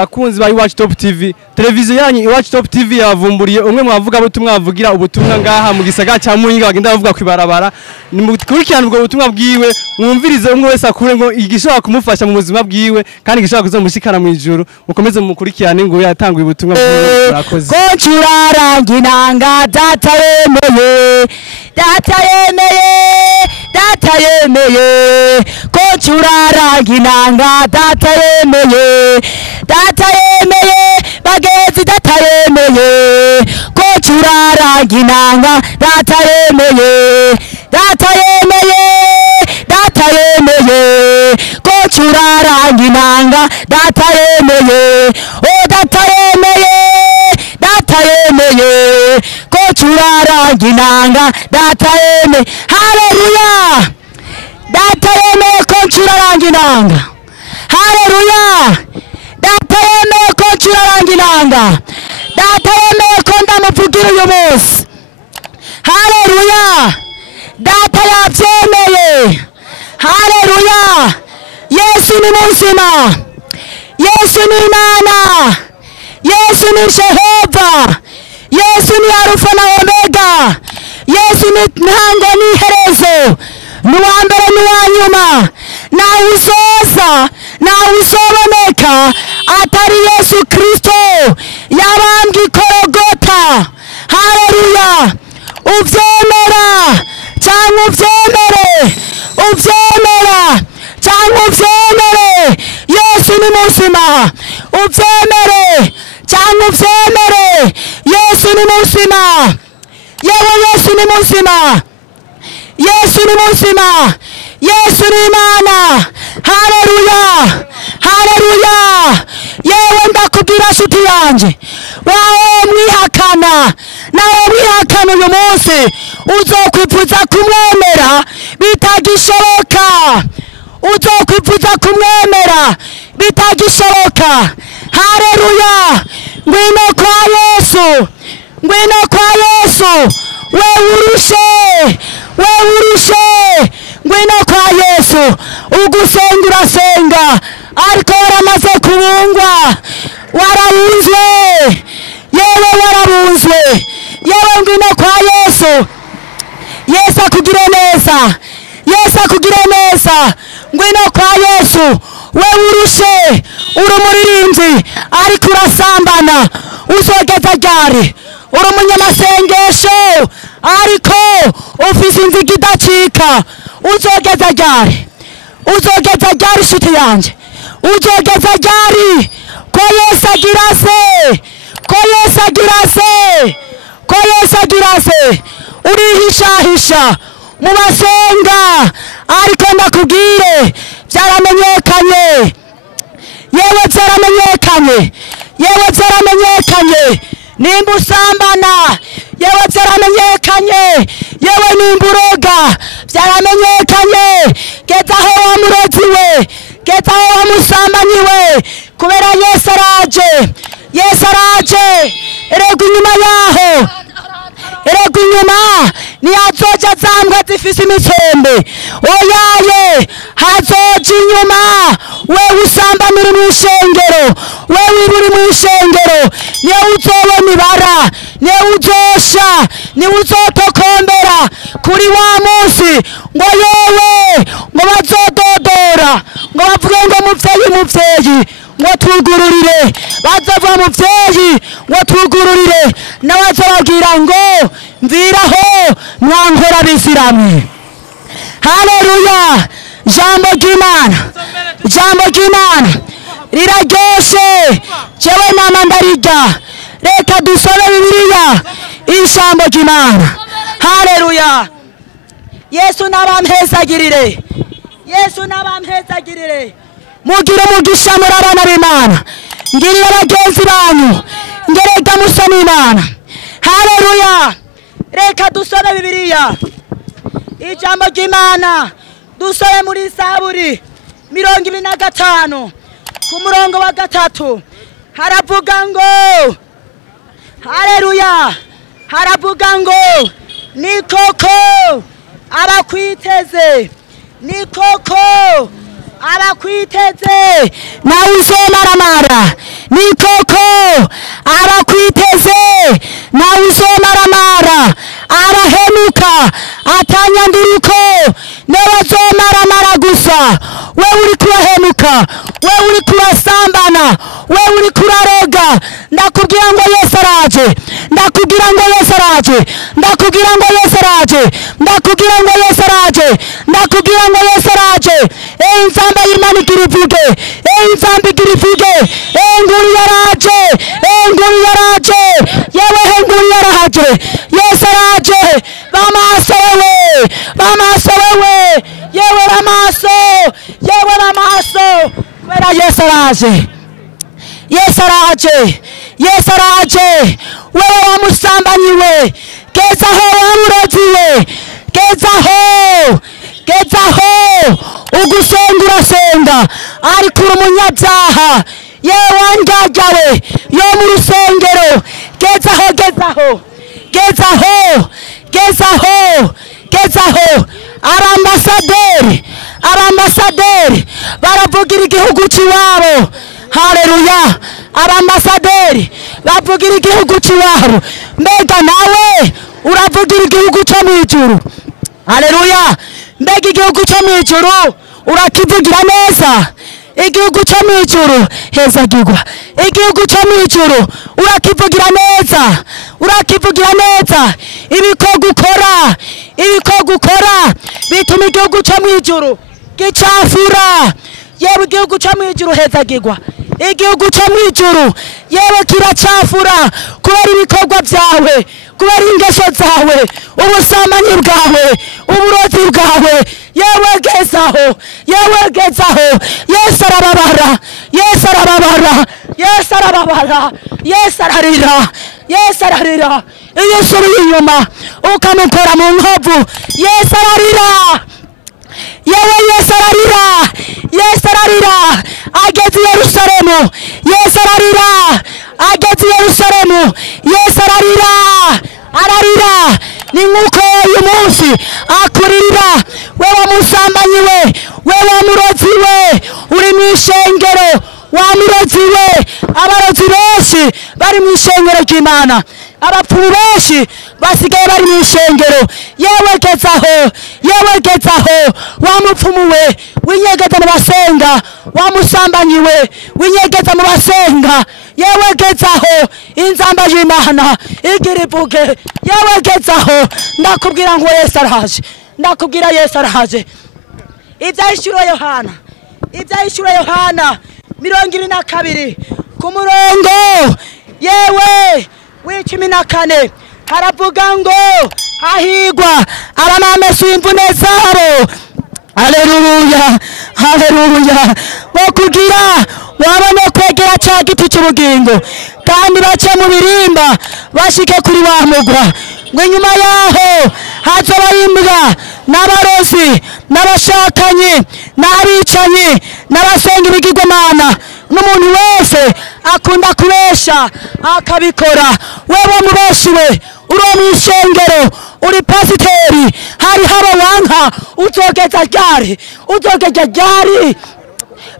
bakunzi ba Iwacu Top TV televiziyo yanyu Iwacu Top TV yavumburiye umwe mwavuga butumwa bavugira ubutumwa ngaha mu gisagara cya Muyinga bagenda bavuga kwibarabara ni mukurikirana ubwo butumwa bwiwe mwumvirize umwe wese akure ngo igishobora kumufasha mu buzima bwiwe kandi igishobora kuzomushikana mu ijuru mukomeze mukurikirane ngo yatanguye ubutumwa bwiwe murakoze ko curaranga inanga data yemeye ko curaranga inanga data yemeye bagezi data yemeye ko curaranga inanga data yemeye ko curaranga inanga data yemeye o data yemeye ko curaranga inanga data yemeye haleluya data yemeye ko curaranga inanga haleluya data yemeye ko curaranga inanga data yemeye ko ndamuvugira uyu munsi haleluya data yabyemeye haleluya Yesu ni muzima Yesu ni Imana Yesu ni Jehova Yesu ni Alfa na Omega Yesu ni ntango n'iherezo ni uwa mbere ni uwa nyuma nawe uzoza nawe uzoboneka atari Yesu Kristo yabambwe i Golgotha haleluya uvyemera cyangwa uvyemera cyangwa uvyemere Yesu ni muzima uvyemere cyangwa uvyemere Yesu ni muzima yewe Yesu ni muzima Yesu ni muzima Yesu ni Imana haleluya haleluya yewe ndakubwira nshuti yanje wawe mwihakana nawe mwihakana uyu munsi uzokwifuza kumwemera bitagishoboka uzokwifuza kumwemera bitagishoboka haleluya ngwino kwa Yesu we urushe ngwino kwa Yesu urasenga ariko waramaze kubungwa warabunzwe yewe ngwino kwa Yesu Yesu akugire neza ngwino kwa Yesu we urushe uri umuririmbyi ariko urasambana uzogeza ryari uri umunyamasengesho ariko ufise inziga idacika uzogeza ryari nshuti yanje uzogeza ryari ko Yesu agira se urihishahisha mu basenga ariko ndakubwire byaramenyekanye nimba usambana yewe byaramenyekanye yewe nimba uroga byaramenyekanye geza aho wamuroziwe geza aho wamusambanyiwe kubera Yesu araje erega inyuma nihazoja zambwa zifise imicembe oyaye hazoja inyuma wewe usambanira mw'ishengero wewe uri mw'ishengero niwe uzobona ibara niwe uzosha niwe uzotokombera kuri wa munsi ngo yewe ngo bazododora ngo bavuge ngo muvyeyi ngo twugururire bazova muvyeyi ngo twugururire n'abazobabwira ngo mviraho mwankora bisiramwe haleluya jambo ry'Imana riraryoshe jewe nama ndarirya reka dusome Bibiliya ijambo ry'Imana haleluya Yesu nabampezagirire mugire umugisha muri abana b'Imana ngirira bagenzi banyu ngereka musa n'Imana haleluya reka dusome Bibiliya ijambo ry'Imana dusome muri Zaburi 25 ku murongo wa 3 haravuga ngo haleluya haravuga ngo ni koko abakwiteze ni koko abakwiteze nawe uzomaramara ni koko abakwiteze nawe uzomaramara arahemuka atanyanduruko n'abazomaramara gusa wewe uri kurahemuka wewe uri kurasambana wewe uri kuraroga ndakubwira ngo Yesu araje ndakubwira ngo Yesu araje ndakubwira ngo Yesu araje ndakubwira ngo Yesu araje ndakubwira ngo Yesu araje nzamba y'Imana ikirivuge nzamba ikirivuge nguri yaraje nguri yaraje yewe nguri yaraje Yesu araje bamaso wewe yewe bamaso kubera Yesu araje Yesu araje Yesu araje wewe wamusambanyi we gezaho wamurozi we gezaho ugusenga urasenga ariko uri umunyabyaha yewe wanjyawe yo mu rusengero gezaho arambasaderi baravugira igihugu cy'iwabo haleluya arambasaderi bavugira igihugu cy'iwabo mbega nawe uravugira igihugu cyo mu ijuru haleluya mbega igihugu cyo mu ijuru urakivugira neza igihugu cyo mu ijuru hezagirwa igihugu cyo mu ijuru urakivugira neza ibiko gukora bituma igihugu cyo mu ijuru gicafura yewe igihugu cyo mu ijuru hezagirwa igihugu cyo mu ijuru yewe kiracafura kubera ibikorwa byawe kubera ingeso zawe ubusamanyi bwawe uburozi bwawe yewe gezaho Yesu arababara Yesu ararira iyo usubiye inyuma ukamukora mu nkovu Yesu ararira yewe Yesu ararira ageze i Yerusalemu Yesu ararira ni nk'uko uyu munsi akuririra wewe musambanyi wewe murozi uri mu ishengero wamurozi abarozi benshi bari mu ishengero ry'Imana abapfumu benshi basigaye bari mu ishengero yewe gezaho wamupfumu winyegeza mu basenga wamusambanyi winyegeza mu basenga yewe gezaho inzamba y'Imana igirivuge yewe gezaho ndakubwira ngo Yesu araje ibyahishuriwe Yohana 22 ku murongo yewe w'14 haravuga ngo hahigwa abamamesa imvune zabo haleluya wo kugira wabone kwegera cya giti cy'ubugingo kandi bace mu birimba bashike kuri wa mugwa ngo nyuma yaho hazoba imbwa n'abarozi n'abashakanye n'abicanyi n'abasenga ibigirwamana n'umuntu wese akunda kubesha akabikora wewe mubeshiwe uri mu ishengero uri pasiteri hari haba wanka uzogeza ryari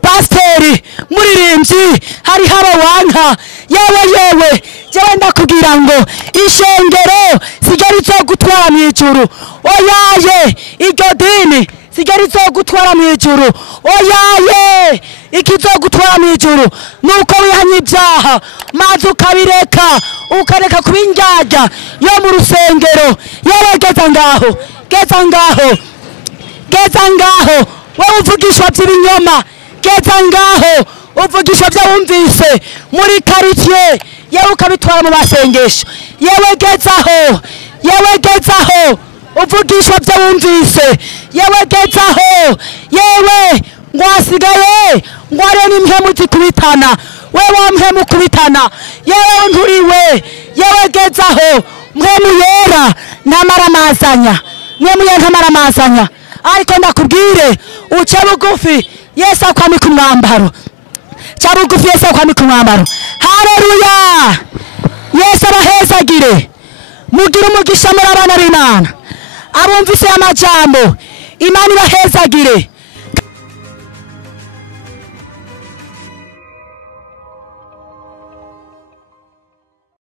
pasiteri muririmbyi hari haba wanka yewe jewe ndakubwira ngo ishengero sigari zo gutwara mu ijuru oyaye iryo dini sigari zo gutwara mu ijuru oyaye ikizogutwara mu ijuru nuko wihanye ibyaha maze ukabireka ukareka kubinjyajya yo mu rusengero yewe geza ngaho wowe uvugishwa by'ibinyoma geza ngaho uvugishwa byawumvise muri quartier yewe ukabitwara mu basengesho yewe gezaho uvugishwa byawumvise yewe gezaho yewe ngwasigaye ngware n'impemu zikubitana wewe mpemu kubitana yewe nturiwe yewe gezaho mpemu yera n'amaramazanya ariko ndakubwire uce bugufi Yesu akwambika umwambaro haleluya Yesu abahezagire mugire umugisha muri abana b'Imana abumvise amajambo Imana ibahezagire